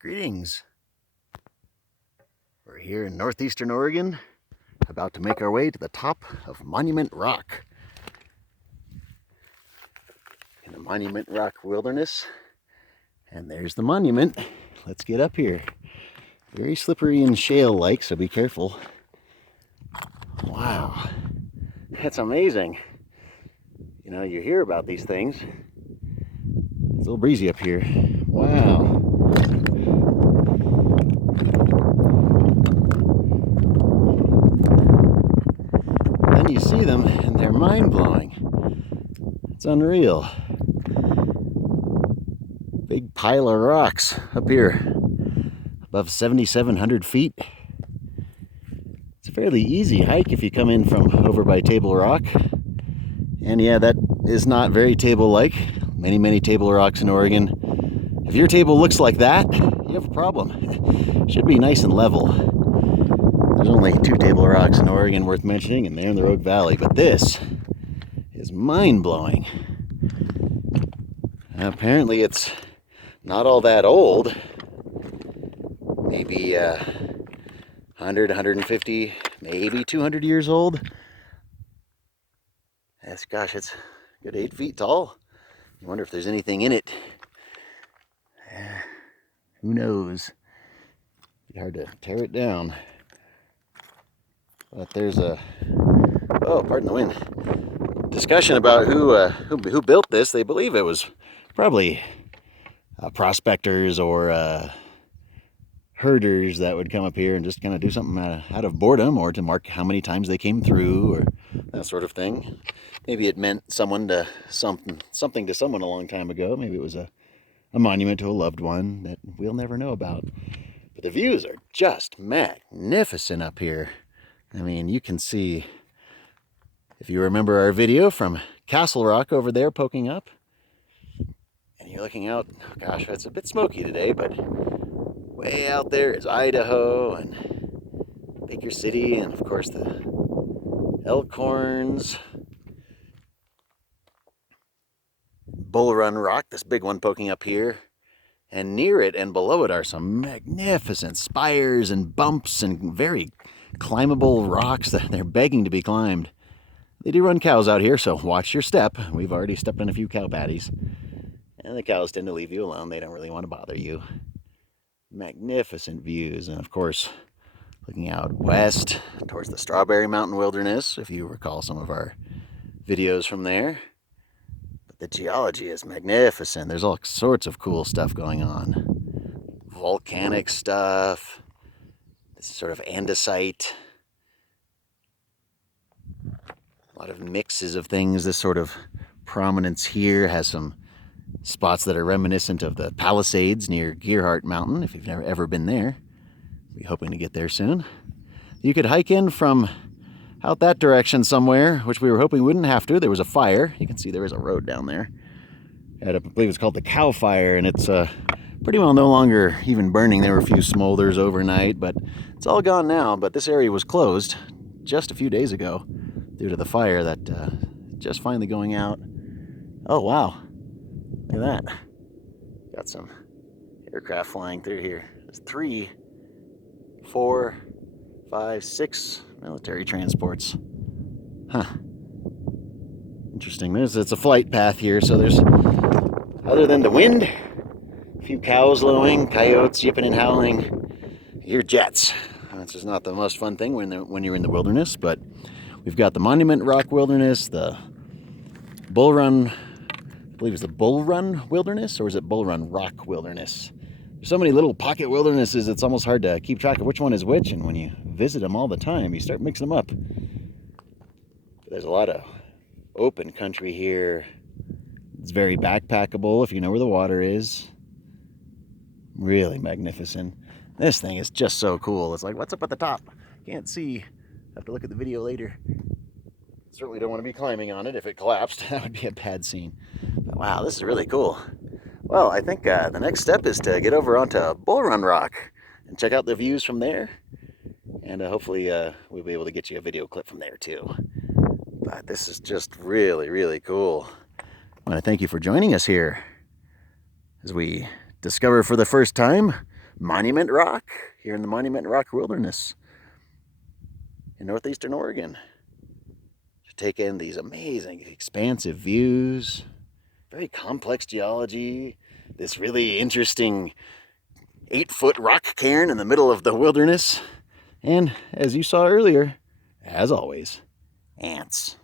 Greetings. We're here in northeastern Oregon, about to make our way to the top of Monument Rock. In the Monument Rock Wilderness. And there's the monument. Let's get up here. Very slippery and shale-like, so be careful. Wow. That's amazing. You know, you hear about these things. It's a little breezy up here. Wow. Then you see them and they're mind-blowing. It's unreal. Big pile of rocks up here, above 7,700 feet. It's a fairly easy hike if you come in from over by Table Rock. And yeah, that is not very table-like. Many table rocks in Oregon. If your table looks like that, you have a problem. It should be nice and level. There's only 2 table rocks in Oregon worth mentioning, and they're in the Rogue Valley. But this is mind-blowing. Apparently it's not all that old. Maybe 100, 150, maybe 200 years old. Yes, gosh, it's a good 8 feet tall. I wonder if there's anything in it. Who knows? It'd be hard to tear it down. But there's a, oh, pardon the wind, discussion about who built this. They believe it was probably prospectors or herders that would come up here and just kind of do something out of boredom, or to mark how many times they came through, or that sort of thing. Maybe it meant something to someone a long time ago. Maybe it was a monument to a loved one that we'll never know about. But the views are just magnificent up here. I mean, you can see, if you remember our video from Castle Rock over there poking up, and you're looking out, oh gosh, it's a bit smoky today, but way out there is Idaho and Baker City, and of course the Elkhorns. Bull Run Rock, this big one poking up here. And near it and below it are some magnificent spires and bumps and very climbable rocks that they're begging to be climbed. They do run cows out here, so watch your step. We've already stepped on a few cow patties. And the cows tend to leave you alone. They don't really want to bother you. Magnificent views. And of course, looking out west towards the Strawberry Mountain Wilderness, if you recall some of our videos from there. But the geology is magnificent. There's all sorts of cool stuff going on. Volcanic stuff. This sort of andesite. A lot of mixes of things. This sort of prominence here has some spots that are reminiscent of the Palisades near Gerhardt Mountain, if you've never ever been there. We're hoping to get there soon. You could hike in from out that direction somewhere, which we were hoping we wouldn't have to. There was a fire. You can see there is a road down there. I believe it's called the Cow Fire, and it's pretty well no longer even burning. There were a few smolders overnight, but it's all gone now. But this area was closed just a few days ago due to the fire that just finally going out. Oh, wow. Look at that. Got some aircraft flying through here. There's 3, 4, 5, 6 military transports. Huh. Interesting. It's a flight path here, so there's, other than the wind, a few cows lowing, coyotes yipping and howling, you hear jets. This is not the most fun thing when you're in the wilderness, but we've got the Monument Rock Wilderness, the Bull Run, I believe it's the Bull Run Wilderness, or is it Bull Run Rock Wilderness? There's so many little pocket wildernesses, it's almost hard to keep track of which one is which, and when you visit them all the time, you start mixing them up. There's a lot of open country here. It's very backpackable if you know where the water is. Really magnificent. This thing is just so cool. It's like, what's up at the top? Can't see. Have to look at the video later. Certainly don't want to be climbing on it. If it collapsed, that would be a bad scene. But wow, this is really cool. Well, I think the next step is to get over onto Bull Run Rock and check out the views from there. And hopefully we'll be able to get you a video clip from there too. But this is just really cool. I want to thank you for joining us here as we discover for the first time Monument Rock here in the Monument Rock Wilderness in northeastern Oregon to take in these amazing, expansive views, very complex geology, this really interesting 8-foot rock cairn in the middle of the wilderness, and as you saw earlier, as always, ants.